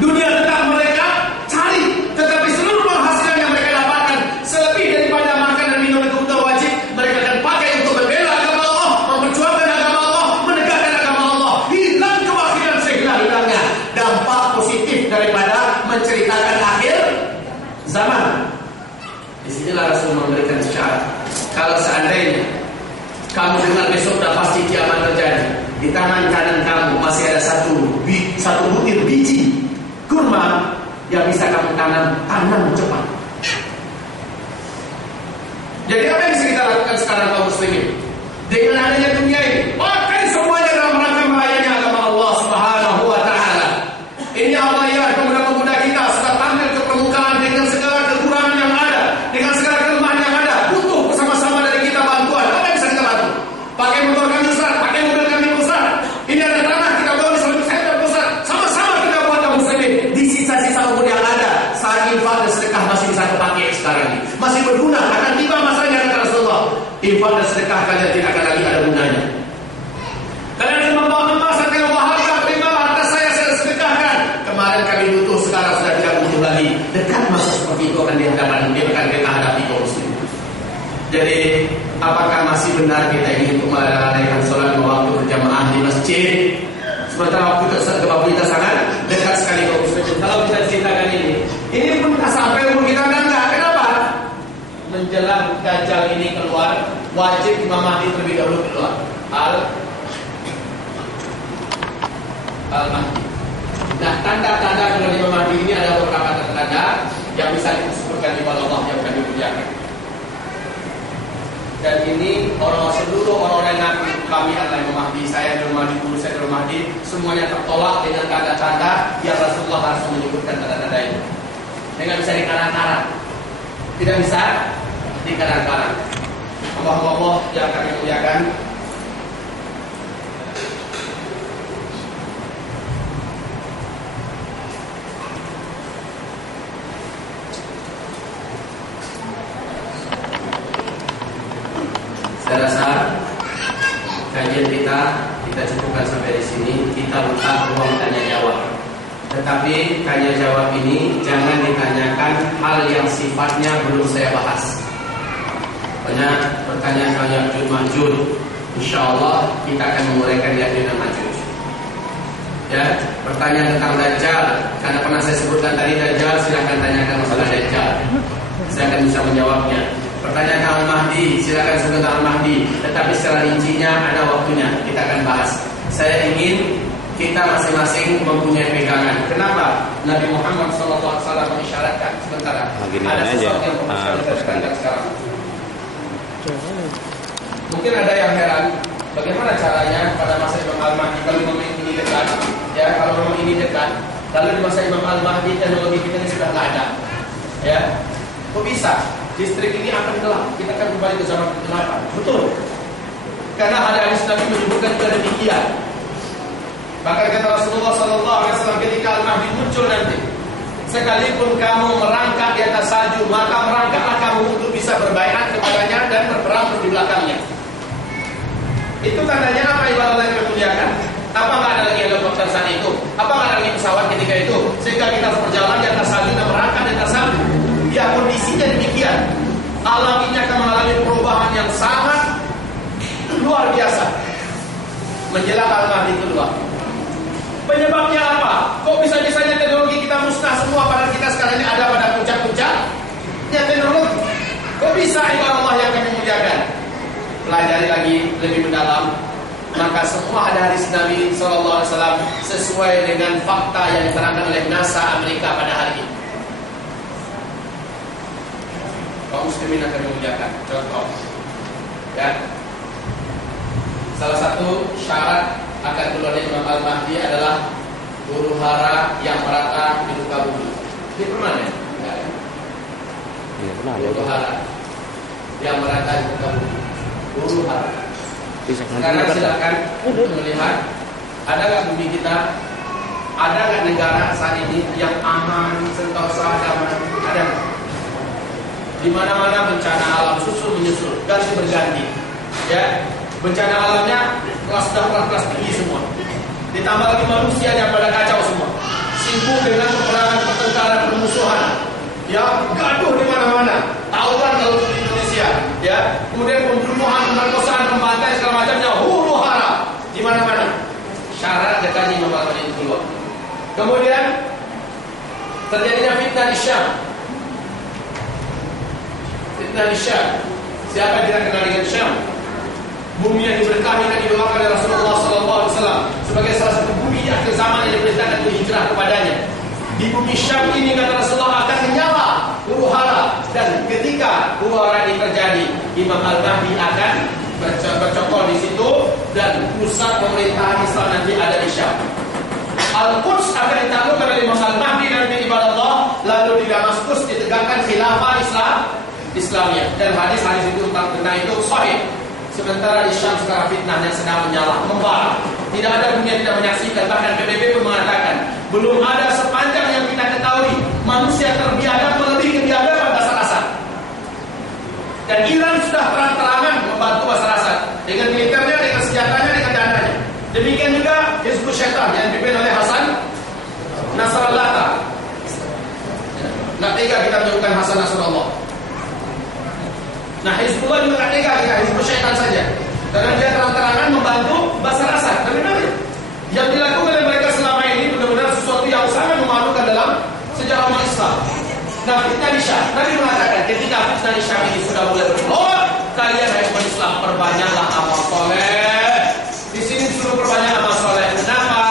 Dunia tetap mereka cari, tetapi seluruh penghasilan yang mereka dapatkan selebih daripada makan dan minum kebutuhan wajib, mereka akan pakai untuk membela agama Allah, memperjuangkan agama Allah, menegakkan agama Allah. Hilang kewakilan sehilang-hilangnya. Dampak positif daripada menceritakan akhir zaman. Disinilah Rasul memberikan syarat. Kalau seandainya kamu dengar besok dah pasti kiamat terjadi, di tangan kanan kamu masih ada satu butir biji kurma yang bisa kamu tanam cepat. Jadi apa yang bisa kita lakukan sekarang kaum muslimin? Dengan adanya dunia ini, pakai semuanya dalam rangka melayani agama Allah Subhanahu wa taala. Ini Allah ya, pemuda-pemuda kita sudah tampil ke permukaan dengan segala kekurangan yang ada, dengan segala kelemahan yang ada. Butuh bersama-sama dari kita bantuan. Apa yang bisa kita bantu? Pakai motor kami Ustaz, pakai mobil kami Ustaz. Ini ada tanah kita bawa di seluruh sektor Ustaz. Sama-sama kita buat kaum muslimin. Di sisa-sisa umur yang ada, saat infak dan sedekah masih bisa terpakai sekarang ini. Masih berguna. Akan tiba masanya kata Rasulullah, infak dan sedekah kalian tidak akan lagi ada gunanya. Kalian cuma membawa emas, saya membawa harta, terima harta saya sedekahkan. Kemarin kami butuh, sekarang sudah tidak butuh lagi. Dekat masa seperti itu akan kita hadapi kaum muslimin. Jadi apakah masih benar kita ini untuk melalaikan sholat waktu berjamaah di masjid, sementara waktu kita sangat dekat sekali kaum muslimin? Kalau bisa ceritakan ini pun tak sampai umur kita enggak. Kenapa? Menjelang Dajjal ini keluar, wajib Imam Mahdi terlebih dahulu keluar. Al-Mahdi. Nah, tanda-tanda keluar Imam Mahdi ini ada beberapa tanda yang bisa disebutkan di Allah yang akan dimuliakan. Dan ini seluruh orang yang ngaku kami adalah Imam Mahdi, saya adalah Mahdi, guru saya adalah Mahdi, semuanya tertolak dengan tanda-tanda yang Rasulullah langsung menyebutkan tanda-tanda ini. Tidak bisa dikarang-karang, tidak bisa dikarang-karang. Allah yang kami muliakan. Saya rasa kajian kita cukupkan sampai di sini. Kita buka ruang tanya jawab. Tetapi tanya jawab ini jangan ditanyakan hal yang sifatnya belum saya bahas. Banyak pertanyaan Ya'juj-Ma'juj. InsyaAllah kita akan menguraikan Ya'juj dan Ma'juj. Ya, pertanyaan tentang Dajjal, karena pernah saya sebutkan tadi Dajjal, silakan tanyakan masalah Dajjal. Saya akan bisa menjawabnya. Pertanyaan Al-Mahdi, silakan sebutkan Al-Mahdi. Tetapi secara rincinya ada waktunya, kita akan bahas. Saya ingin kita masing-masing mempunyai pegangan. Kenapa? Nabi Muhammad SAW mengisyaratkan sebentar. Ada sesuatu yang perlu saya tekankan sekarang. Mungkin ada yang heran, bagaimana caranya pada masa Imam Al-Mahdi kalau Imam ini dekat, ya kalau memang ini dekat, lalu di masa Imam Al-Mahdi teknologi kita ini sudah tidak ada, ya, kok bisa? Distrik ini akan gelap, kita akan kembali ke zaman kegelapan. Betul. Karena hadis Nabi menyebutkan juga demikian. Bahkan kata Rasulullah SAW ketika Al-Mahdi muncul nanti, sekalipun kamu merangkak di atas salju, maka merangkaklah kamu untuk bisa berbaiat kepadanya dan berperang di belakangnya. Itu tandanya apa ibadah Allah yang memuliakan? Apa nggak ada lagi helikopter saat itu? Apa nggak ada lagi pesawat ketika itu? Sehingga kita harus berjalan di atas salju dan merangkak di atas salju. Ya kondisinya demikian. Alam ini akan mengalami perubahan yang sangat luar biasa menjelang Al-Mahdi keluar. Penyebabnya apa? Kok bisa-bisanya teknologi kita musnah semua padahal kita sekarang ini ada pada puncak-puncaknya teknologi? Kok bisa ibadah Allah yang kami muliakan? Pelajari lagi lebih mendalam. Maka semua hadis Nabi SAW sesuai dengan fakta yang diterangkan oleh NASA Amerika pada hari ini. Kaum muslimin akan memuliakan. Contoh, ya, salah satu syarat akan keluarnya Imam Al-Mahdi adalah huru hara yang merata di muka bumi. Ini pernah ya? Enggak ya? Iya pernah. Huru hara yang merata di muka bumi. Huru hara. Sekarang silakan untuk melihat, ada nggak bumi kita, ada nggak negara saat ini yang aman, sentosa, damai? Ada nggak? Di mana-mana bencana alam susul menyusul, ganti berganti, ya. Bencana alamnya kelas tinggi semua. Ditambah lagi manusia yang pada kacau semua. sibuk dengan peperangan, pertengkaran, permusuhan. Ya, gaduh di mana-mana. Tawuran kalau di Indonesia, ya. Kemudian pembunuhan, pemerkosaan, pembantaian segala macamnya, huru hara di mana-mana. Syarat dekatnya Imam Al-Mahdi itu keluar. Kemudian terjadinya fitnah di Syam. Fitnah di Syam. Siapa yang tidak kenal dengan Syam? Bumi yang diberkahi dan didoakan oleh Rasulullah SAW sebagai salah satu bumi akhir zaman yang diperintahkan untuk hijrah kepadanya. Di bumi Syam ini kata Rasulullah akan menyala huru hara, dan ketika huru hara ini terjadi, Imam Al-Mahdi akan bercokol di situ dan pusat pemerintahan Islam nanti ada di Syam. Al-Quds akan ditaklukkan oleh Imam Al-Mahdi dan ibadallah, lalu di Damaskus ditegakkan khilafah Islamiyah, dan hadis-hadis itu tentang itu sahih. Sementara di Syam sekarang fitnahnya sedang menyala, membara. Tidak ada dunia tidak menyaksikan. Bahkan PBB pun mengatakan belum ada sepanjang yang kita ketahui manusia terbiadab melebihi kebiadaban Bashar Assad. Dan Iran sudah terang-terangan membantu Bashar Assad dengan militernya, dengan senjatanya, dengan dananya. Demikian juga Hizbut Syaitan yang dipimpin oleh Hasan Nasrallah. Nggak tega kita menyebutkan Hasan Nasrallah. Nah, Hizbullah juga tak tega kita, Hizbut Syaitan saja. Karena dia terang-terangan membantu Bashar Assad. Bagaimana? Yang dilakukan oleh mereka selama ini benar-benar sesuatu yang sangat memalukan dalam sejarah umat Islam. Nah, fitnah di Syam, Nabi mengatakan ketika fitnah di Syam ini sudah mulai berkeluar, kalian hai umat Islam perbanyaklah amal soleh. Di sini disuruh perbanyak amal soleh. Kenapa?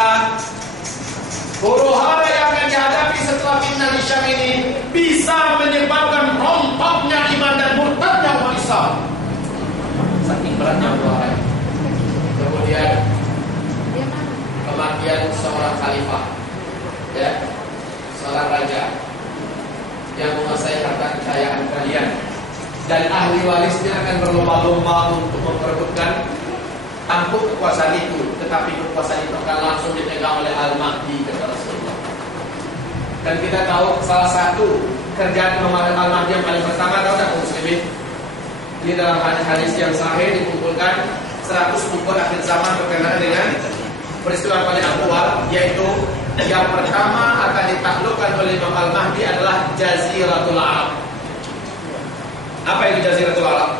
Huru hara yang akan dihadapi setelah fitnah di Syam ini bisa menyebabkan rompoknya iman dan murtadnya umat Islam. Saking beratnya huru hara. Kemudian kematian seorang khalifah, ya, seorang raja yang menguasai harta kekayaan kalian, dan ahli warisnya akan berlomba-lomba untuk memperebutkan tampuk kekuasaan itu, tetapi kekuasaan itu akan langsung dipegang oleh Al-Mahdi kata Rasulullah. Dan kita tahu salah satu kerjaan Imam Al-Mahdi yang paling pertama, tahu tak muslimin? Ini dalam hadis-hadis yang sahih dikumpulkan 100 pokok akhir zaman berkenaan dengan peristiwa paling awal, yaitu yang pertama akan ditaklukkan oleh Imam Al-Mahdi adalah Jaziratul Arab. Apa itu Jaziratul Arab?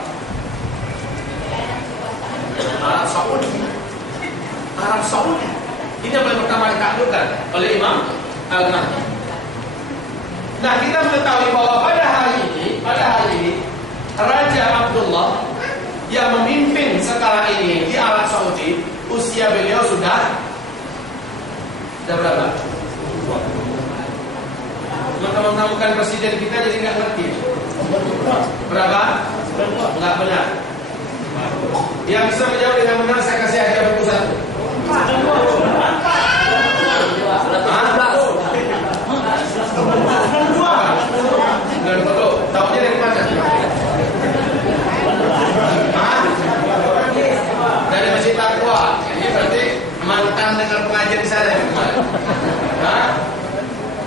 Arab Saudi. Arab Saudi. Ini yang paling pertama ditaklukkan oleh Imam Al-Mahdi. Nah, kita mengetahui bahwa pada hari ini Raja Abdullah yang memimpin sekarang ini di Arab Saudi, usia beliau sudah berapa? Teman-teman bukan presiden kita jadi nggak ngerti. Berapa? Nggak benar. Yang bisa menjawab dengan benar saya kasih hadiah buku satu. Dan foto, tahunya dari mana? Dari Masjid Taqwa. Ini berarti mantan dengar pengajian di sana.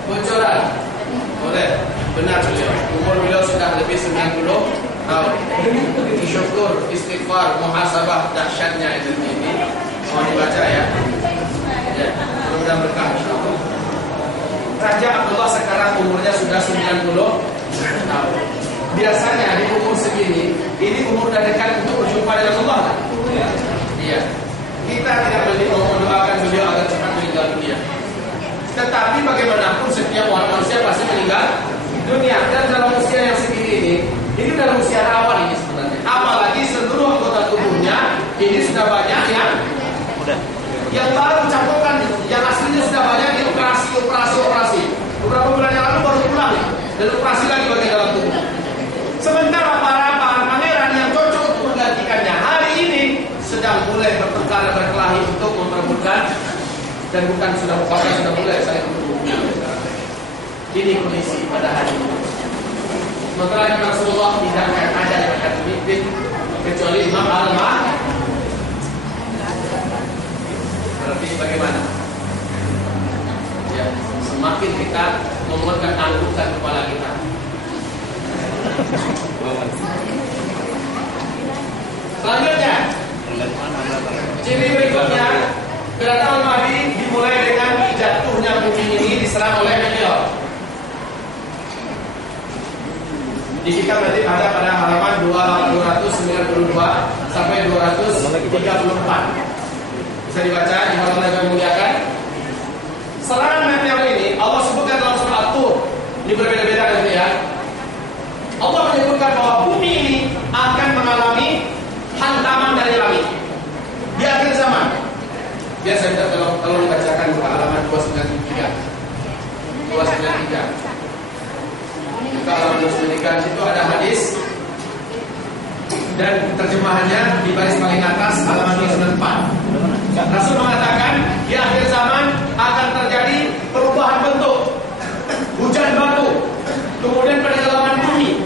Bocoran. Boleh. Benar beliau. Umur beliau sudah lebih 90 tahun. Syukur, istighfar, muhasabah dahsyatnya itu ini. Mau dibaca ya. Ya, mudah-mudahan berkah insyaallah. Raja Abdullah sekarang umurnya sudah 90 tahun. Biasanya di umur segini, ini umur dan dekat untuk berjumpa dengan Allah. Iya. Kita tidak mendoakan beliau agar cepat meninggal dunia. Tetapi bagaimanapun setiap orang manusia pasti meninggal dunia. Dan dalam usia yang segini ini dalam usia rawan ini sebenarnya. Apalagi seluruh anggota tubuhnya ini sudah banyak yang baru campukan, yang aslinya sudah banyak di operasi. Beberapa bulan yang lalu baru pulang dan operasi lagi bagian dalam tubuh. Sementara para pangeran yang cocok untuk menggantikannya hari ini sedang mulai bertengkar berkelahi untuk memperebutkan, dan bukan sudah mulai saling berburu. Ini kondisi pada hari ini. Sementara Rasulullah tidak akan ada yang akan memimpin kecuali Imam Al-Mahdi. Berarti bagaimana? Ya, semakin kita menguatkan anggukan kepala kita. Selanjutnya, ciri berikutnya kedatangan Mahdi dimulai dengan jatuhnya bumi ini diserang diserang oleh meteor. Di kitab nanti ada pada halaman 292 sampai 234. Bisa dibaca di halaman yang dimuliakan. Serangan meteor ini Allah sebutkan dalam surah At-Tur. Ini berbeda-beda nanti ya. Allah menyebutkan bahwa bumi ini akan mengalami hantaman dari langit di akhir zaman. Biar saya minta tolong dibacakan halaman 293. 293. Buka halaman 293, itu ada hadis dan terjemahannya di baris paling atas halaman 294. Rasul mengatakan di akhir zaman akan terjadi perubahan bentuk, hujan batu, kemudian penenggelaman bumi,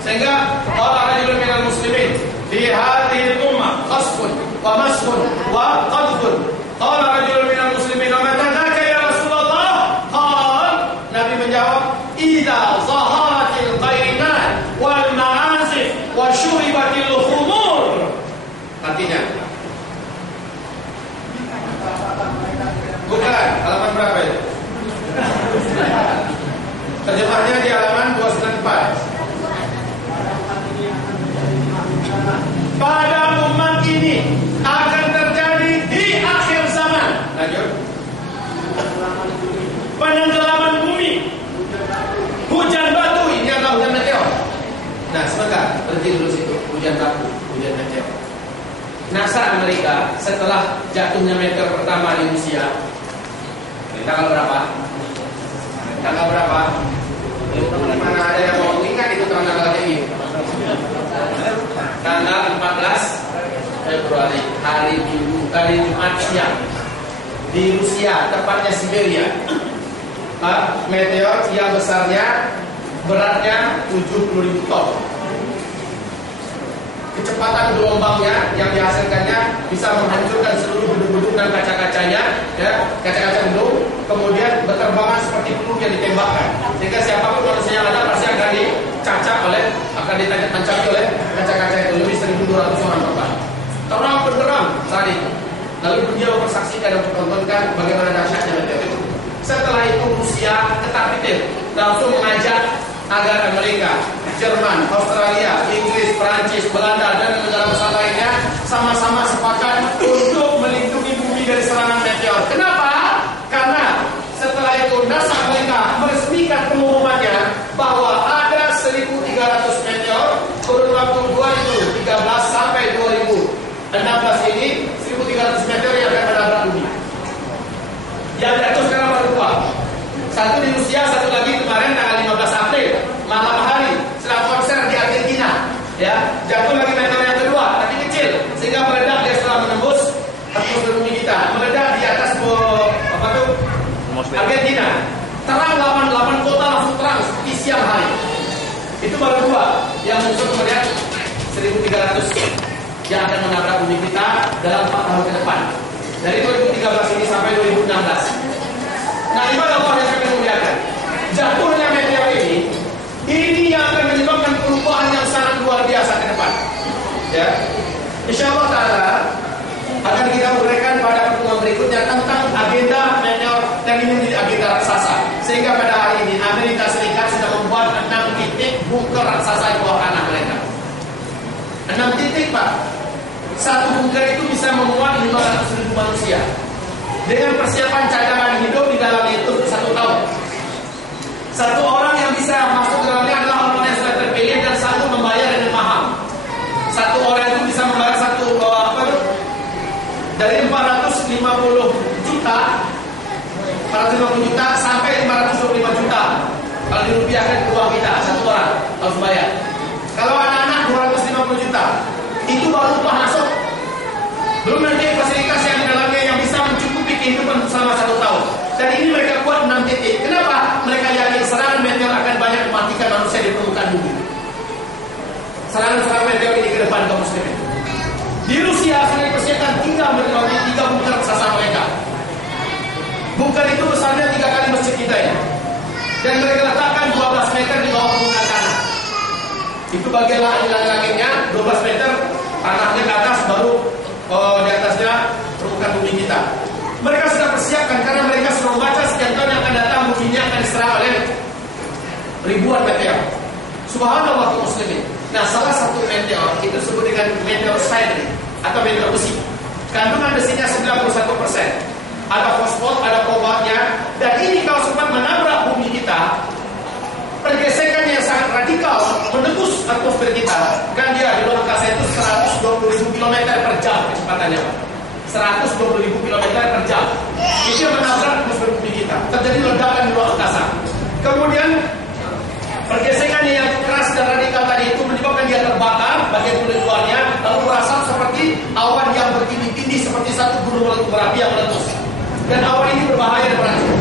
sehingga orang rajulun minal muslimin fi hadhihi al-ummah khasfun wa masfun wa qadfun. Qala rajulun minal muslimin wa ma tadaka ya Rasulullah? Qala, Nabi menjawab, idza zaharatil qainat wal ma'azif wa syuribatil khumur. Artinya bukan halaman berapa itu? Terjemahnya di halaman 294. Pada umat ini akan terjadi di akhir zaman. Lanjut. Penenggelaman bumi, hujan batu, ini adalah hujan meteor. Nah, sebentar, berhenti dulu situ. Hujan batu, hujan meteor. NASA Amerika setelah jatuhnya meteor pertama di Rusia, tanggal berapa? Tanggal berapa? Mana ada yang mau ingat itu tanggal ini? Tanggal 14 Februari, hari Minggu, hari Jumat siang di Rusia, tepatnya Siberia. Meteor yang besarnya, beratnya 70.000 ton. Kecepatan gelombangnya yang dihasilkannya bisa menghancurkan seluruh gedung-gedung dan kaca-kacanya, ya, kaca-kaca gedung, kemudian berterbangan seperti peluru yang ditembakkan, sehingga siapapun manusia yang ada pasti akan dicacak oleh, akan ditancap oleh kaca-kaca itu. Lebih 1.200 orang korban. Terang benderang saat itu. Lalu dunia mempersaksikan dan mempertontonkan bagaimana dahsyatnya meteor itu. Setelah itu Rusia ketar-ketir langsung mengajak agar Amerika, Jerman, Australia, Inggris, Perancis, Belanda dan negara besar lainnya sama-sama sepakat untuk melindungi bumi dari serangan meteor. Kenapa? Karena setelah itu NASA Amerika meresmikan pengumumannya bahwa ada 1.300 meteor kurun waktu 2013 sampai 2016 ini, 1.300 meteor yang akan menabrak bumi. Yang jatuh sekarang baru dua. Satu di Rusia, satu lagi kemarin tanggal 15 April malam hari setelah konser di Argentina. Ya, jatuh lagi meteor yang kedua, tapi kecil, sehingga meledak dia setelah menembus atmosfer bumi kita, meledak di atas Argentina. Terang 88 kota langsung terang seperti siang hari. Itu baru dua. Yang muncul kemudian 1.300 yang akan menabrak bumi kita dalam 4 tahun ke depan. Dari 2013 ini sampai 2016. Nah, ibadah Allah yang kami muliakan, jatuhnya meteor ini yang akan menyebabkan perubahan yang sangat luar biasa ke depan. Ya, insyaallah taala akan kita uraikan pada pertemuan berikutnya tentang agenda meteor dan ini menjadi agenda raksasa. Sehingga pada hari ini Amerika Serikat sudah membuat 6 titik bunker raksasa di bawah tanah mereka. 6 titik, Pak. Satu bunker itu bisa memuat 500.000 manusia. Dengan persiapan cadangan hidup di dalam itu 1 tahun. Satu orang yang bisa masuk ke dalamnya adalah orang yang sudah terpilih dan satu membayar dengan mahal. Satu orang itu bisa membayar dari 450 juta sampai 525 juta. Kalau dirupiahkan ke uang kita, satu orang harus bayar. Kalau anak-anak 250 juta, itu baru upah masuk. Belum nanti fasilitas yang di dalamnya yang bisa mencukupi kehidupan selama 1 tahun. Dan ini mereka buat 6 titik. Kenapa? Mereka yakin serangan meteor akan banyak mematikan manusia di permukaan bumi. Serangan meteor ini ke depan kaum muslimin. Di Rusia sudah dipersiapkan 3 bunker raksasa mereka. Bunker itu besarnya 3 kali masjid kita ya. Dan mereka letakkan 12 meter di bawah permukaan tanah. Itu bagian langit-langitnya 12 meter, tanahnya ke atas, baru di atasnya permukaan bumi kita. Mereka sudah persiapkan karena mereka sudah membaca sekian tahun yang akan datang maka buminya akan diserang oleh ribuan meteor. Subhanallah kaum muslimin. Nah, salah satu meteor itu disebut dengan meteor Sidri atau meteor besi. Kandungan besinya 91%. Ada fosfor, ada kobaltnya, dan ini kalau sempat menabrak bumi kita, pergesekan yang sangat radikal menembus atmosfer kita. Kan dia di luar angkasa itu 120.000 km per jam kecepatannya, 120.000 km per jam. Itu yang menabrak atmosfer bumi kita. Terjadi ledakan di luar angkasa. Kemudian pergesekan yang keras dan radikal tadi itu menyebabkan dia terbakar bagian kulit luarnya, lalu merasap seperti awan yang bertindih-tindih seperti satu gunung berapi yang meletus. Dan awan ini berbahaya dan beracun.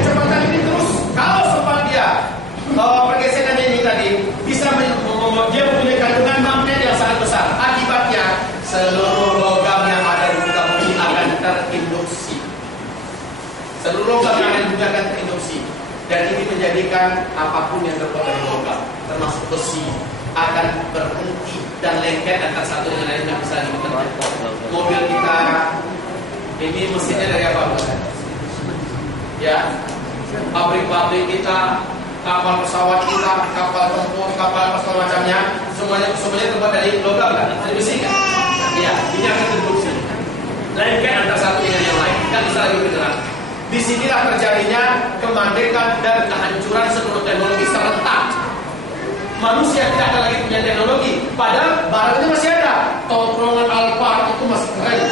Kecepatan ini terus, kalau sempat dia pergesekan ini tadi bisa dia mempunyai kandungan magnet yang sangat besar. Akibatnya seluruh logam yang ada di muka bumi akan terinduksi. Seluruh logam yang ada di bumi akan terinduksi. Dan ini menjadikan apapun yang terbuat dari logam, termasuk besi, akan berhenti dan lengket antara satu dengan lain, tidak bisa lagi bekerja. Mobil kita ini mesinnya dari apa? Ya, pabrik-pabrik kita, kapal pesawat kita, kapal tempur, kapal segala macamnya, semuanya terbuat dari logam kan? Dari besi kan? Iya, ini akan terproduksi. Lengket antara satu dengan yang lain, kan bisa lagi bergerak. Disinilah terjadinya kemandekan dan kehancuran seluruh teknologi serentak. Manusia tidak ada lagi punya teknologi, padahal barangnya masih ada. Tongkrongan Alphard itu masih keren.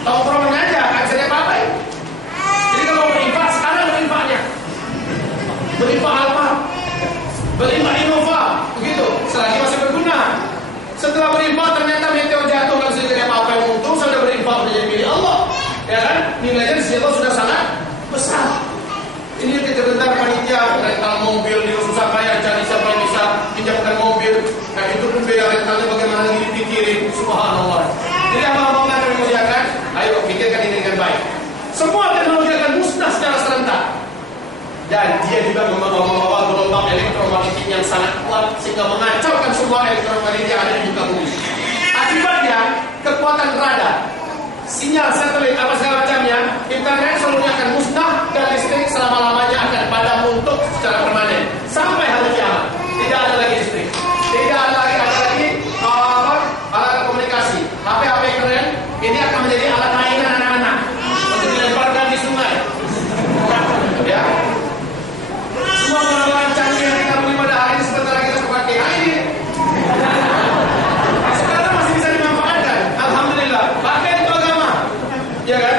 Tongkrongan aja, kan bisa diapa-apain. Jadi kalau berinfak, sekarang berinfaknya. Berinfak Alphard, berinfak Innova, begitu. Selagi masih berguna. Setelah berinfak ternyata meteor jatuh, kan bisa jadi apa-apa yang untung. Sudah berinfak menjadi milik Allah, ya kan? Nilainya di sini sudah sangat besar. Ini kita bentar panitia rental mobil di susah payah cari siapa yang bisa pinjamkan mobil. Nah itu pun biaya rentalnya bagaimana ini dipikirin. Subhanallah. Jadi abang-abang yang kami muliakan, ayo pikirkan ini dengan baik. Semua teknologi akan musnah secara serentak. Dan dia juga membawa gelombang elektromagnetik yang sangat kuat sehingga mengacaukan semua elektromagnetik yang ada di muka bumi. Akibatnya kekuatan radar, sinyal satelit apa segala macamnya, internet seluruhnya akan musnah dan listrik selama-lamanya akan padam untuk secara permanen sampai hari kiamat. Tidak ada lagi listrik, tidak ada lagi alat komunikasi. HP-HP keren ini akan menjadi alat mainan anak-anak untuk dilemparkan di sungai. Ya, semua barang canggih yang kita beli pada hari ini sebentar lagi kita pakai. Ini sekarang masih bisa dimanfaatkan. Alhamdulillah. Pakai itu agama, ya kan?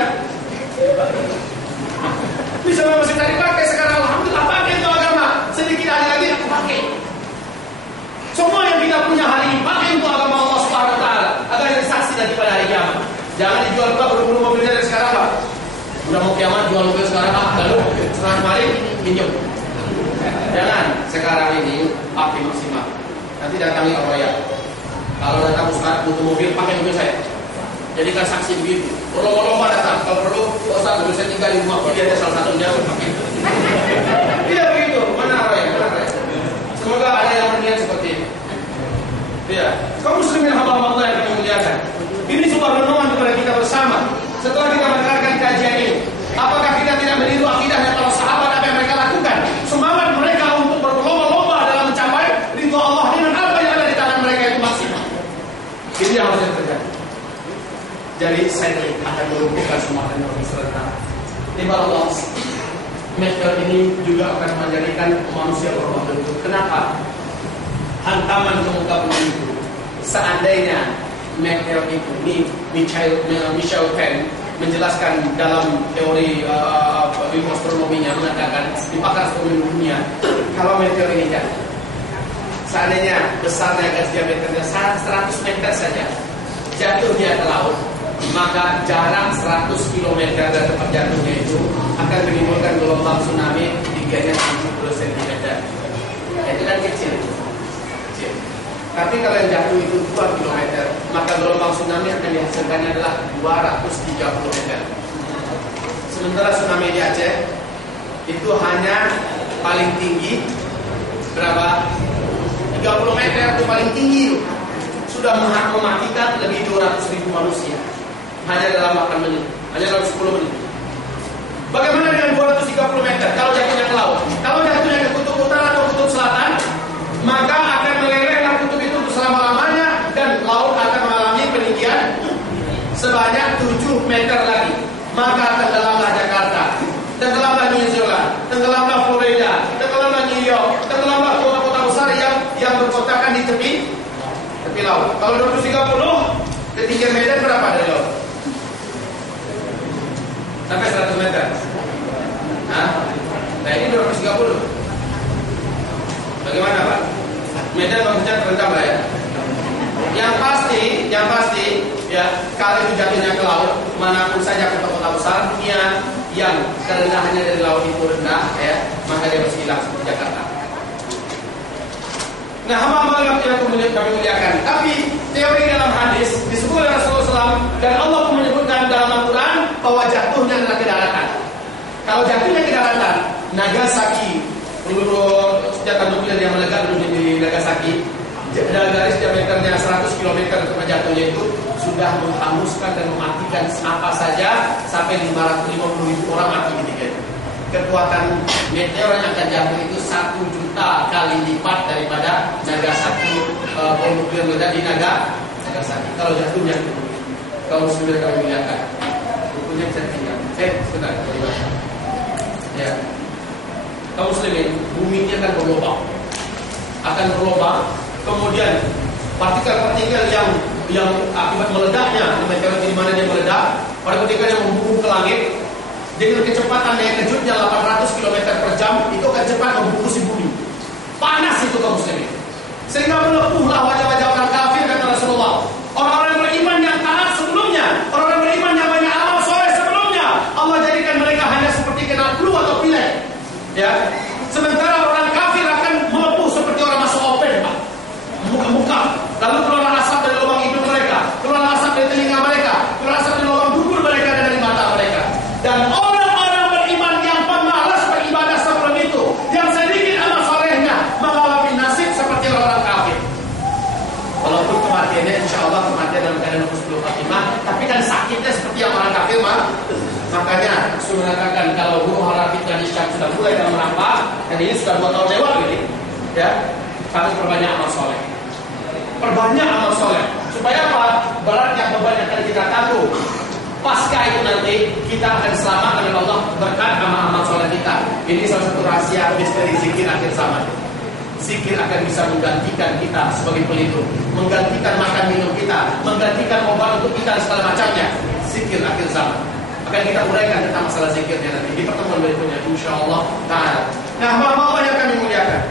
Bisa masih tadi pakai sekarang. Alhamdulillah pakai itu agama. Sedikit hari lagi aku pakai. Semua yang kita punya hari ini pakai itu agama Allah Subhanahu Wa Taala agar jadi saksi nanti pada hari kiamat. Jangan dijual pula berburu mobilnya dari sekarang pak. Udah mau kiamat jual mobil sekarang lalu setelah kemarin pinjam. Jangan sekarang ini pakai maksimal. Nanti datangi orang ya. Kalau datang sekarang butuh mobil pakai mobil saya. Jadikan saksi begitu. Berlomba-lomba datang. Kalau perlu, Ustaz mobil saya tinggal di rumah. Dia ada salah satunya pakai. Tidak begitu. Mana orang ya? Semoga ada yang berniat seperti ini. Ya, kaum muslimin hamba Allah yang kita muliakan. Ini sebuah renungan kepada kita bersama. Setelah kita mendengarkan kajian ini, apakah kita tidak meniru akidahnya para sahabat apa yang mereka lakukan? Semangat mereka untuk berlomba-lomba dalam mencapai ridha Allah dengan apa yang ada di tangan mereka itu maksimal. Ini yang harus terjadi. Jadi saya akan melumpuhkan semua teknologi serentak. Tiba Allah, meteor ini juga akan menjadikan manusia berubah bentuk. Kenapa? Hantaman ke muka bumi itu. Seandainya meteor itu, ini Michel Penn menjelaskan dalam teori ilmu astronominya mengatakan di pakar astronomi dunia, kalau meteor ini jatuh, seandainya besarnya gas diameternya 100 meter saja, jatuh dia ke laut, maka jarak 100 km dari tempat jatuhnya itu akan menimbulkan gelombang tsunami tingginya 70 cm. Itu kan kecil. Tapi kalau yang jatuh itu 2 km, maka gelombang tsunami akan dihasilkannya adalah 230 meter. Sementara tsunami di Aceh itu hanya paling tinggi berapa? 30 meter itu paling tinggi itu. Sudah mematikan lebih 200.000 manusia hanya dalam 8 menit, hanya dalam 10 menit. Bagaimana dengan 230 meter kalau jatuhnya ke laut? Kalau jatuhnya ke kutub utara atau kutub selatan, maka akan melelehlah kutub itu selama-lamanya dan laut akan mengalami peninggian sebanyak 7 meter lagi. Maka tenggelamlah Jakarta, tenggelamlah New Zealand, tenggelamlah Florida, tenggelamlah New York, tenggelamlah kota-kota besar yang berkotakan di tepi laut. Kalau 230, ketinggian Medan berapa dari laut? Sampai 100 meter. Nah ini 230. Bagaimana Pak? Medan maksudnya terendam lah ya. Yang pasti ya, kalau itu jatuhnya ke laut, manapun saja kota-kota besar dunia yang kerendahannya dari laut itu rendah ya, maka dia pasti hilang seperti Jakarta. Nah, hamba-hamba yang kami muliakan. Tapi teori dalam hadis disebut oleh Rasulullah SAW dan Allah pun menyebutkan dalam Al-Quran bahwa jatuhnya adalah ke daratan. Kalau jatuhnya ke daratan, Nagasaki, peluru senjata nuklir yang meledak di Nagasaki, garis diameternya 100 km tempat jatuhnya itu sudah menghanguskan dan mematikan apa saja sampai 550.000 orang mati ketika itu. Kekuatan meteor yang akan jatuh itu 1 juta kali lipat daripada Nagasaki, bom nuklir meledak di Nagasaki. Kalau jatuhnya itu, kalau sudah kami lihatkan, bukunya bisa tinggal. Sebentar, ya. Kaum muslimin, bumi ini akan berlubang, kemudian partikel-partikel yang akibat meledaknya, meteor di mana dia meledak, partikel yang membumbung ke langit dengan kecepatan daya kejutnya 800 km per jam, itu akan cepat membungkusi bumi. Panas itu kaum muslimin, sehingga melepuhlah wajah-wajah orang kafir, kata Rasulullah. Orang-orang beriman yang taat sebelumnya, orang-orang beriman yang banyak amal soleh sebelumnya, Allah jadikan mereka hanya seperti kena flu atau pilek, ya. Sementara orang kafir akan melepuh seperti orang masuk oven, Pak. Muka-muka, lalu keluar asap dari lubang hidung mereka, keluar asap dari telinga mereka, keluar asap dari lubang dubur mereka dan dari mata mereka. Dan orang-orang beriman yang pemalas beribadah sebelum itu, yang sedikit amal solehnya, mengalami nasib seperti orang kafir. Walaupun kematiannya insya Allah kematian dalam keadaan husnul khatimah, tapi kan sakitnya seperti yang orang kafir mah. Makanya Rasul mengatakan kalau buruh harafit dan isyak sudah mulai dalam rampak, dan ini sudah 2 tahun lewat ini, ya, harus perbanyak amal soleh. Perbanyak amal soleh. Supaya apa? Beratnya beban yang akan kita tanggung. Pasca itu nanti kita akan selamat dengan Allah berkat amal soleh kita. Ini salah satu rahasia misteri zikir akhir zaman. Zikir akan bisa menggantikan kita sebagai pelindung, menggantikan makan minum kita, menggantikan obat untuk kita dan segala macamnya. Zikir akhir zaman. Akan kita uraikan tentang masalah zikirnya nanti di pertemuan berikutnya, insyaallah ta'ala. Nah, hamba yang kami muliakan,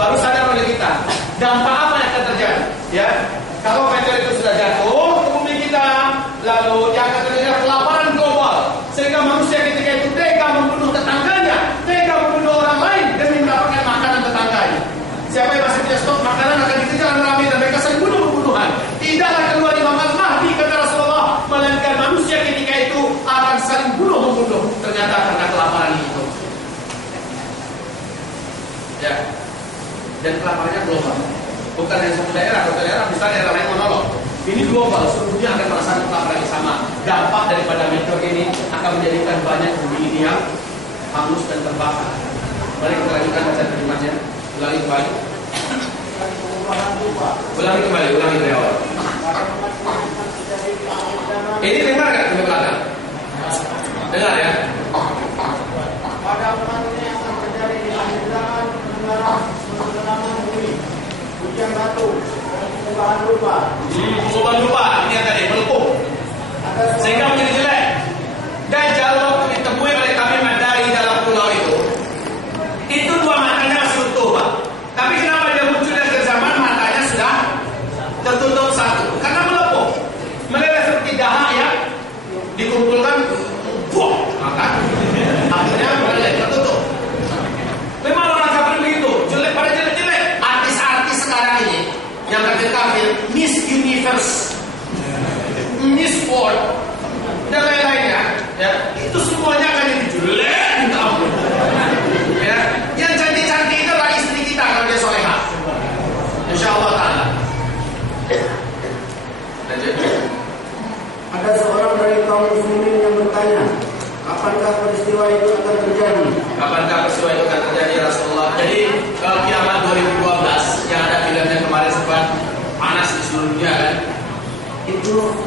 baru sadar oleh kita dampak apa yang akan terjadi, ya? Kalau meteor itu sudah jatuh ke bumi kita, lalu yang akan terjadi kelaparan global, sehingga manusia ketika itu tega membunuh tetangganya, tega membunuh orang lain demi mendapatkan makanan tetangganya. Siapa yang masih punya stok makanan akan dikejar ramai dan mereka saling bunuh-bunuhan. Tidaklah keluar Imam Al-Mahdi, kata Rasulullah, melainkan manusia ketika itu akan saling bunuh-membunuh. Ternyata karena kelaparan itu, ya. Dan kelaparannya global, bukan hanya satu daerah. Satu daerah bisa daerah lain menolong. Ini global, seluruh dunia akan merasakan kelaparan yang sama. Dampak daripada meteor ini akan menjadikan banyak bumi ini yang hangus dan terbakar. Mari kita lanjutkan baca terjemahnya. Ulangi kembali. Ulangi dari awal. Ini dengar nggak di belakang? Dengar ya. Pada perang yang akan terjadi di akhir zaman, penenggelaman bumi, hujan batu, perubahan rupa. Perubahan rupa, ini yang tadi melepuh, sehingga menjadi jelek. Dajjal waktu ditemui oleh kami Madari dalam pulau itu 2 matanya masih utuh, Pak. Tapi kenapa dia muncul di akhir zaman matanya sudah tertutup 1? Karena melepuh, meleleh seperti dahak ya, dikumpulkan, maka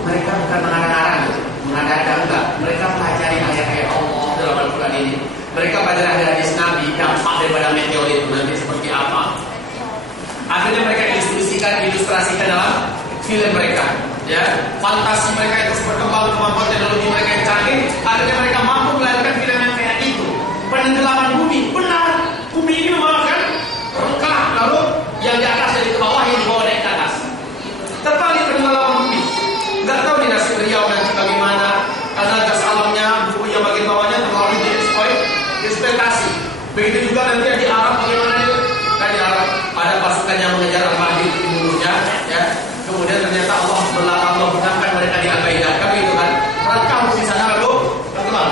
mereka bukan mengarang-arang, mengada-ada enggak. Mereka pelajari ayat-ayat Allah dalam Al-Quran ini. Mereka pelajari hadis Nabi, dampak daripada meteor itu nanti seperti apa. Akhirnya mereka ilustrasikan dalam film mereka. Ya, fantasi mereka itu berkembang, kemampuan teknologi mereka yang canggih. Akhirnya mereka mampu melahirkan film yang kayak itu. Penenggelaman bumi, benar. Bumi ini memakan rengkah, lalu yang di atas jadi ke bawah, yang di bawah naik ke atas. Terbalik penenggelaman bumi. Nggak tahu di nasib beliau nanti bagaimana, karena gas alamnya, buku yang bagian bawahnya terlalu dieksploitasi. Begitu juga nanti di Arab bagaimana itu? Kan di Arab ada pasukan yang mengejar Al-Mahdi untuk dibunuhnya, ya. Kemudian ternyata Allah berangkat mereka di Al-Baidah, kan gitu kan? Rengkah di sana lalu terkembang.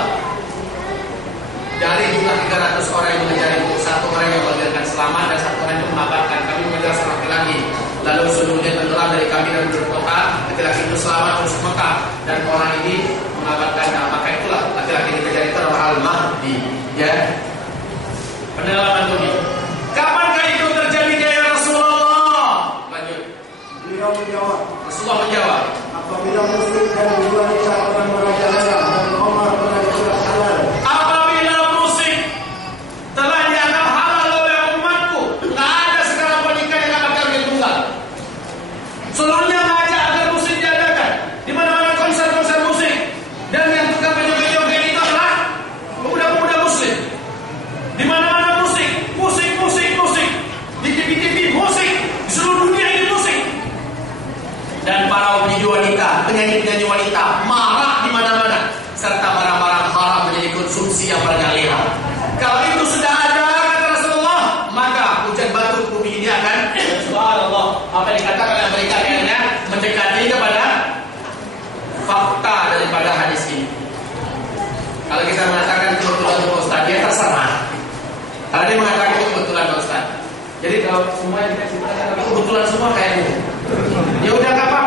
Dari jumlah 300 orang yang mengejar itu, satu orang yang melahirkan selamat dan satu orang yang mengabarkan. Kami mengejar seorang laki-laki, lalu seluruhnya tenggelam dari kami dan berkota. Laki-laki itu selamat masuk Mekah dan orang ini mengabarkan. Nah, maka itulah laki-laki yang dikejar itu adalah Al-Mahdi, ya. Pendalaman bumi. Kapankah itu terjadi ya Rasulullah? Lanjut. Beliau menjawab. Rasulullah menjawab. Apabila musik dan wanita orang merajalela dan Umar menjadikan halal. Apabila musik telah dianggap halal oleh umatku, nggak ada sekarang pernikahan yang akan kawin tunggal. Seluruhnya ngajak agar musik diadakan. Di mana-mana konser-konser musik dan yang tukang joget-joget itu adalah pemuda-pemuda muslim. Di mana-mana musik. Di TV musik, di seluruh dunia ini musik. Dan para penyanyi wanita, penyanyi wanita marah di mana-mana, serta barang-barang haram menjadi konsumsi yang bergaliran. Kalau itu sudah ada kata Rasulullah, maka hujan batu bumi ini akan subhanallah, apa yang dikatakan oleh mereka akhirnya mendekati kepada fakta daripada hadis ini. Kalau kita mengatakan kebetulan Ustaz, dia terserah. Kalau dia mengatakan itu kebetulan Ustaz. Jadi kalau semua yang kita ceritakan kebetulan semua kayaknya, ya udah nggak apa-apa.